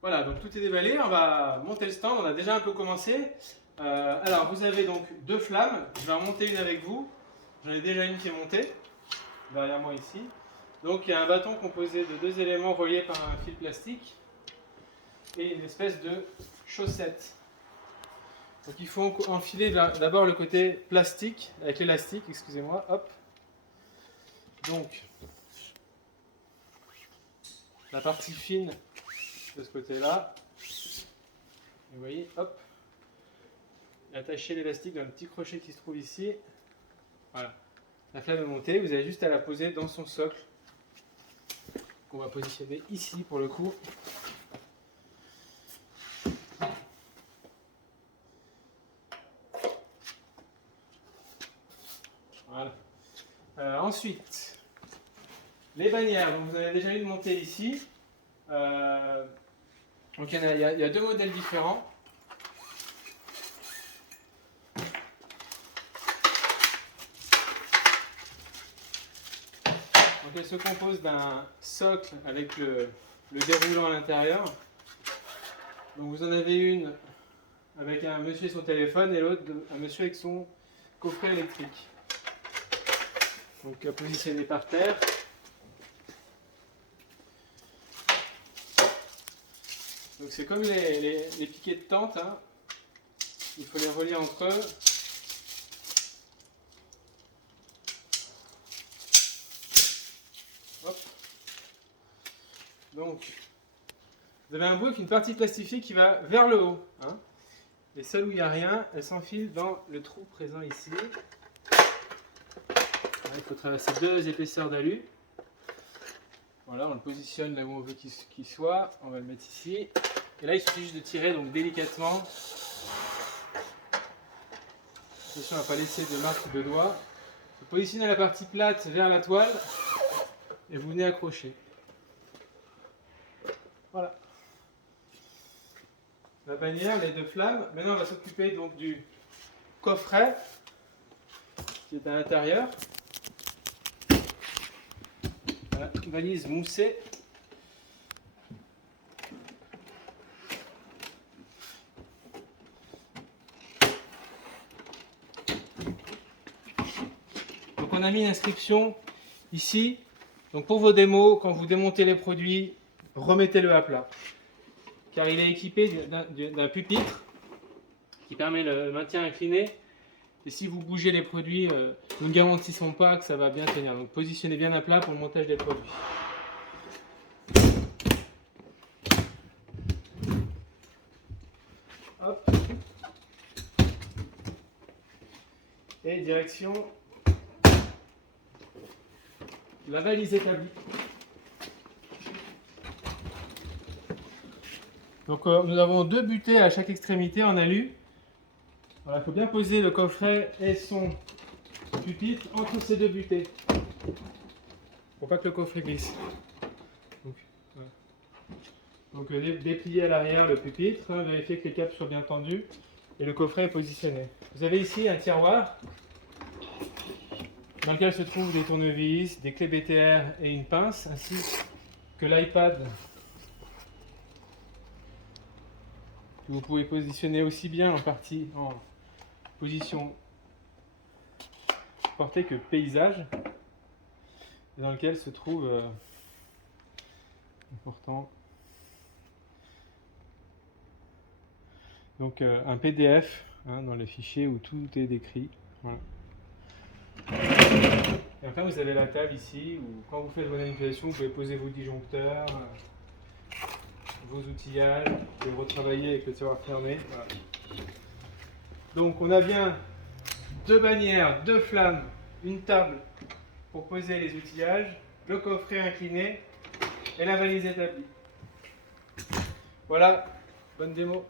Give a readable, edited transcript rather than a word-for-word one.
Voilà, donc tout est déballé, on va monter le stand, on a déjà un peu commencé. Alors vous avez donc deux flammes, je vais en monter une avec vous. J'en ai déjà une qui est montée, derrière moi ici. Donc il y a un bâton composé de deux éléments reliés par un fil plastique et une espèce de chaussette. Donc il faut enfiler d'abord le côté plastique, avec l'élastique, excusez-moi, hop. Donc la partie fine de ce côté-là. Vous voyez, hop. Et attacher l'élastique dans le petit crochet qui se trouve ici. Voilà. La flamme est montée, vous avez juste à la poser dans son socle. Qu'on va positionner ici pour le coup. Voilà. Ensuite, les bannières. Donc vous avez déjà une montée ici. Donc il y a deux modèles différents. Donc elle se compose d'un socle avec le déroulant à l'intérieur. Donc vous en avez une avec un monsieur et son téléphone et l'autre un monsieur avec son coffret électrique. Donc à positionner par terre. Donc c'est comme les piquets de tente, hein. Il faut les relier entre eux. Hop. Donc vous avez un bout avec une partie plastifiée qui va vers le haut, hein. Et celle où il n'y a rien, elle s'enfile dans le trou présent ici. Là, il faut traverser deux épaisseurs d'alu. Voilà, on le positionne là où on veut qu'il soit. On va le mettre ici. Et là, il suffit juste de tirer donc délicatement. Attention à ne pas laisser de marque de doigts. Vous positionnez la partie plate vers la toile et vous venez accrocher. Voilà. La bannière, les deux flammes. Maintenant, on va s'occuper donc du coffret qui est à l'intérieur. Voilà, une valise moussée. Donc on a mis une inscription ici. Donc pour vos démos, quand vous démontez les produits, remettez-le à plat. Car il est équipé d'un pupitre qui permet le maintien incliné. Et si vous bougez les produits, nous ne garantissons pas que ça va bien tenir. Donc positionnez bien à plat pour le montage des produits. Hop. Et direction la valise établie. Donc nous avons deux butées à chaque extrémité en alu. Voilà, il faut bien poser le coffret et son pupitre entre ces deux butées. Pour pas que le coffret glisse. Donc, voilà. Donc déplier à l'arrière le pupitre, hein, vérifier que les câbles soient bien tendus et le coffret est positionné. Vous avez ici un tiroir dans lequel se trouvent des tournevis, des clés BTR et une pince, ainsi que l'iPad que vous pouvez positionner aussi bien en position portée que paysage, et dans lequel se trouve important donc un PDF, hein, dans le fichier où tout est décrit. Voilà. Et enfin vous avez la table ici où quand vous faites vos manipulations vous pouvez poser vos disjoncteurs, vos outillages, vous pouvez retravailler avec le tiroir fermé. Voilà. Donc on a bien deux bannières, deux flammes, une table pour poser les outillages, le coffret incliné et la valise établie. Voilà, bonne démo.